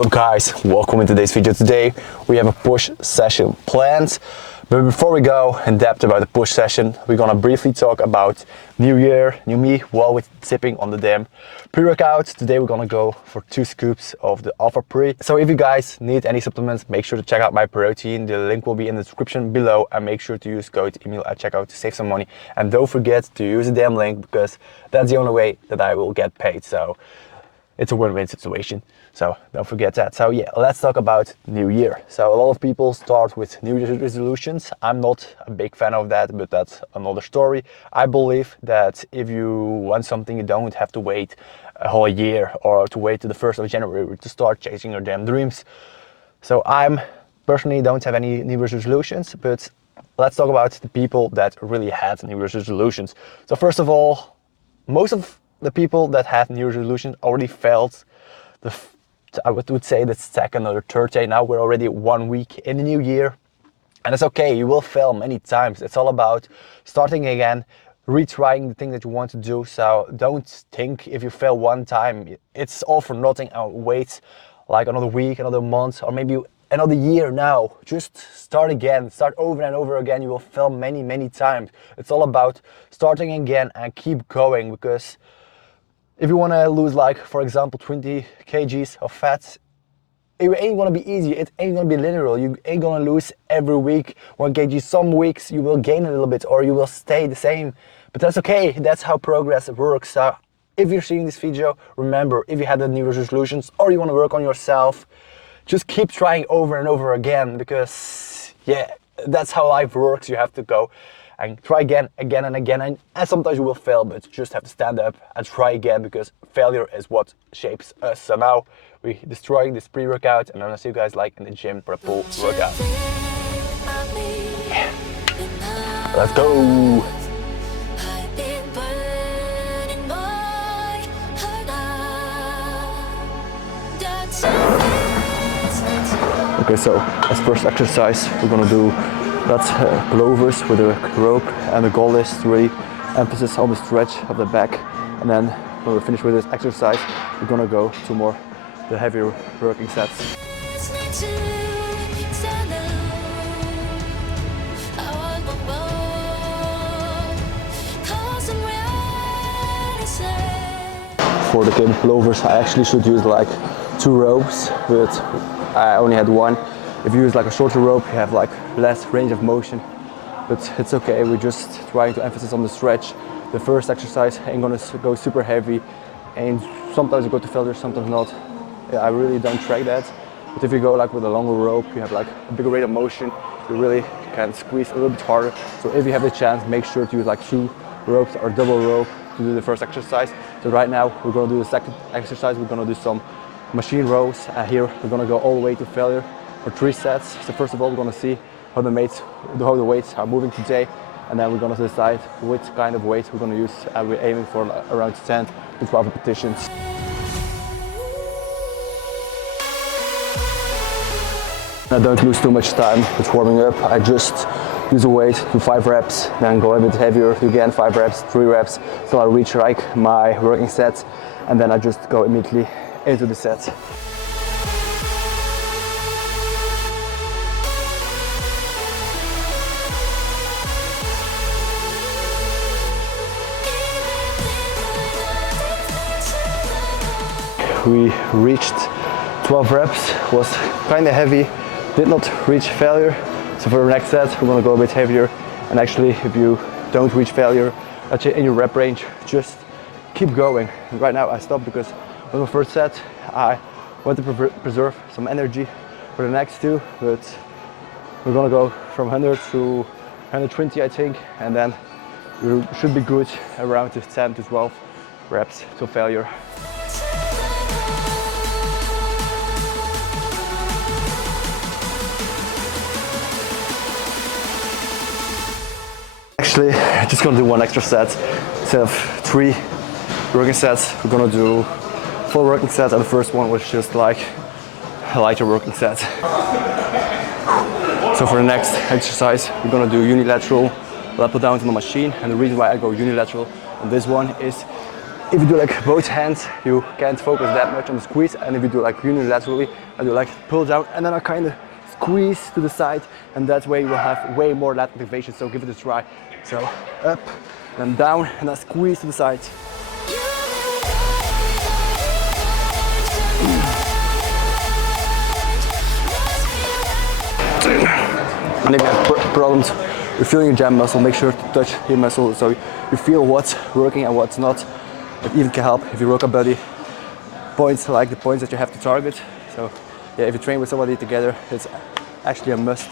What's up guys, welcome in today's video. Today we have a push session planned, but before we go in depth about the push session, we're gonna briefly talk about new year, new me, while we're sipping on the damn pre-workout. Today we're gonna go for 2 scoops of the Alpha Pre. So if you guys need any supplements, make sure to check out my protein. The link will be in the description below, and make sure to use code Emiel at checkout to save some money. And don't forget to use the damn link, because that's the only way that I will get paid. So it's a win-win situation. So don't forget that. So yeah, let's talk about new year. So a lot of people start with new year resolutions. I'm not a big fan of that, but that's another story. I believe that if you want something, you don't have to wait a whole year or to wait to the 1st of January to start chasing your damn dreams. So I'm personally don't have any new year's resolutions, but let's talk about the people that really had new year's resolutions. So first of all, most of the people that had new year's resolutions already failed I would say the second or the third day. Now we're already 1 week in the new year, and it's okay, you will fail many times. It's all about starting again, retrying the thing that you want to do. So don't think if you fail one time, it's all for nothing, and wait like another week, another month, or maybe another year. Now just start again, start over and over again. You will fail many times. It's all about starting again and keep going, because if you want to lose, like, for example, 20 kgs of fat, it ain't going to be easy. It ain't going to be linear. You ain't going to lose every week 1 kg. Some weeks you will gain a little bit, or you will stay the same. But that's okay. That's how progress works. So if you're seeing this video, remember, if you had the New Year's resolutions or you want to work on yourself, just keep trying over and over again, because yeah, that's how life works. You have to go and try again and again, and sometimes you will fail, but you just have to stand up and try again, because failure is what shapes us. So now we're destroying this pre-workout, and I'm gonna see you guys like in the gym for a full workout. Yeah. Let's go! Okay, so as first exercise, we're gonna do that's pullovers with a rope, and the goal is to really emphasis on the stretch of the back. And then when we're finished with this exercise, we're gonna go to the heavier working sets. For the cable pullovers, I actually should use like 2 ropes, but I only had 1. If you use like a shorter rope, you have like less range of motion, but it's okay. We're just trying to emphasize on the stretch. The first exercise ain't gonna go super heavy, and sometimes you go to failure, sometimes not. I really don't track that. But if you go like with a longer rope, you have like a bigger rate of motion. You really can squeeze a little bit harder. So if you have the chance, make sure to use like 2 ropes or double rope to do the first exercise. So right now we're gonna do the second exercise. We're gonna do some machine rows, and here we're gonna go all the way to failure for 3 sets. So first of all, we're gonna see how the weights are moving today, and then we're gonna decide which kind of weights we're gonna use, and we're aiming for around 10 to 12 repetitions. I don't lose too much time with warming up. I just use a weight, do 5 reps, then go a bit heavier, do again 5 reps, 3 reps, till I reach like my working set, and then I just go immediately into the set. We reached 12 reps, was kind of heavy, did not reach failure. So for the next set, we're gonna go a bit heavier. And actually, if you don't reach failure, let's say in your rep range, just keep going. And right now I stopped because with my first set, I want to preserve some energy for the next 2, but we're gonna go from 100 to 120, I think, and then we should be good around 10 to 12 reps to failure. Actually, just gonna do 1 extra set instead of 3 working sets. We're gonna do 4 working sets, and the first one was just like a lighter working set. So for the next exercise, we're gonna do unilateral lapel down on the machine, and the reason why I go unilateral on this one is if you do like both hands, you can't focus that much on the squeeze, and if you do like unilaterally, I do like pull down and then I kind of squeeze to the side, and that way you will have way more lat activation, so give it a try. So up, then down, and then squeeze to the side. And if you have problems with feeling your jam muscle, make sure to touch your muscle so you feel what's working and what's not. It even can help if you work a body points like the points that you have to target. So yeah, if you train with somebody together, it's actually a must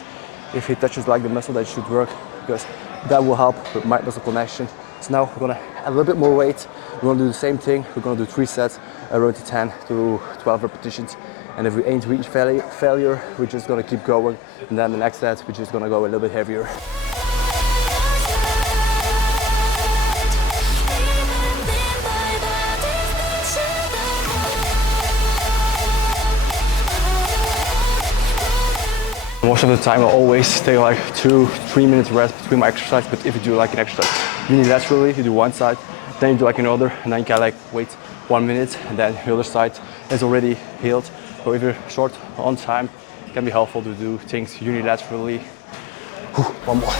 if he touches like the muscle that should work, because that will help with mind muscle connection. So now we're gonna add a little bit more weight. We're gonna do the same thing. We're gonna do 3 sets, around 10 to 12 repetitions. And if we aim to reach failure, we're just gonna keep going. And then the next set, we're just gonna go a little bit heavier. Most of the time I always take like 2-3 minutes rest between my exercise, but if you do like an exercise unilaterally, you do one side, then you do like another, and then you can like wait 1 minute, and then the other side is already healed. So if you're short on time, it can be helpful to do things unilaterally. One more.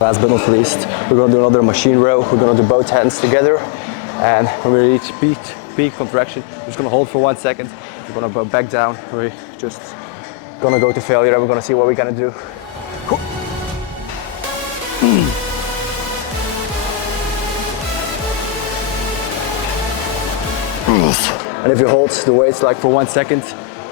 Last but not least, we're going to do another machine row. We're going to do both hands together, and when we reach peak contraction, we're just going to hold for 1 second. We're going to go back down. We're just going to go to failure, and we're going to see what we're going to do. And if you hold the weights like for 1 second,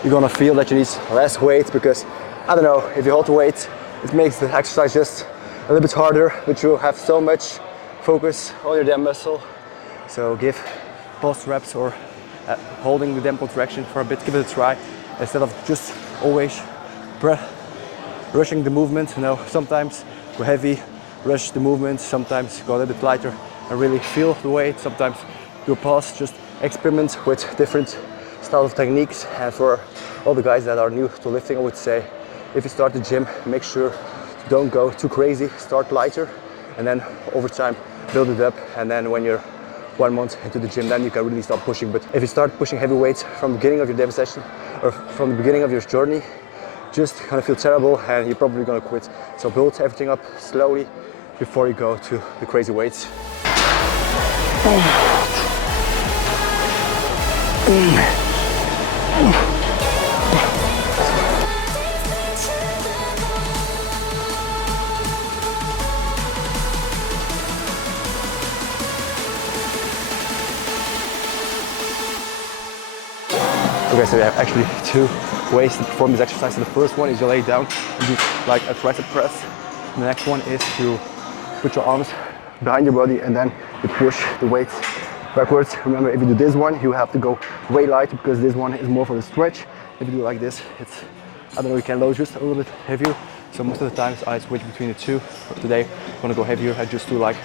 you're going to feel that you need less weight, because I don't know, if you hold the weight, it makes the exercise just a little bit harder, but you have so much focus on your damn muscle. So give post reps or holding the damn contraction for a bit, give it a try, instead of just always rushing the movement. You know, sometimes go heavy, rush the movement, sometimes go a little bit lighter and really feel the weight. Sometimes do a pause, just experiment with different styles of techniques. And for all the guys that are new to lifting, I would say, if you start the gym, make sure don't go too crazy, start lighter, and then over time build it up, and then when you're 1 month into the gym, then you can really start pushing. But if you start pushing heavy weights from the beginning of your damn session or from the beginning of your journey, just gonna feel terrible and you're probably gonna quit. So build everything up slowly before you go to the crazy weights. Okay, so we have actually 2 ways to perform this exercise. So the first one is you lay down and do like a tricep press. And the next one is you put your arms behind your body and then you push the weights backwards. Remember, if you do this one, you have to go way lighter, because this one is more for the stretch. If you do like this, it's, I don't know, you can load just a little bit heavier. So most of the times I switch between the two. But today I'm gonna go heavier. I just do like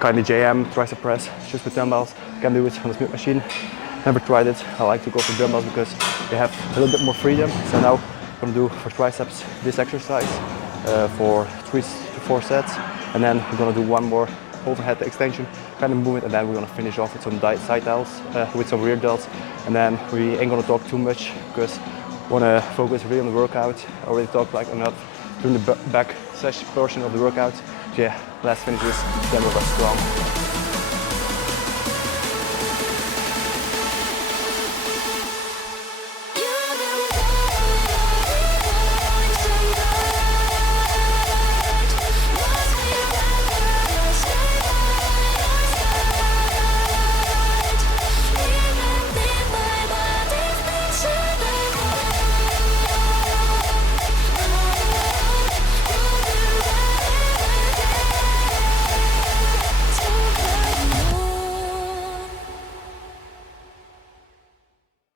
kind of JM tricep press, just with dumbbells. You can do it on the Smith machine. Never tried it. I like to go for dumbbells because they have a little bit more freedom. So now I'm gonna do for triceps this exercise for 3 to 4 sets, and then we're gonna do one more overhead extension kind of movement, and then we're gonna finish off with some side delts, with some rear delts, and then we ain't gonna talk too much because I wanna focus really on the workout. I already talked like enough during the back session portion of the workout. So yeah, let's finish this. Then we're strong.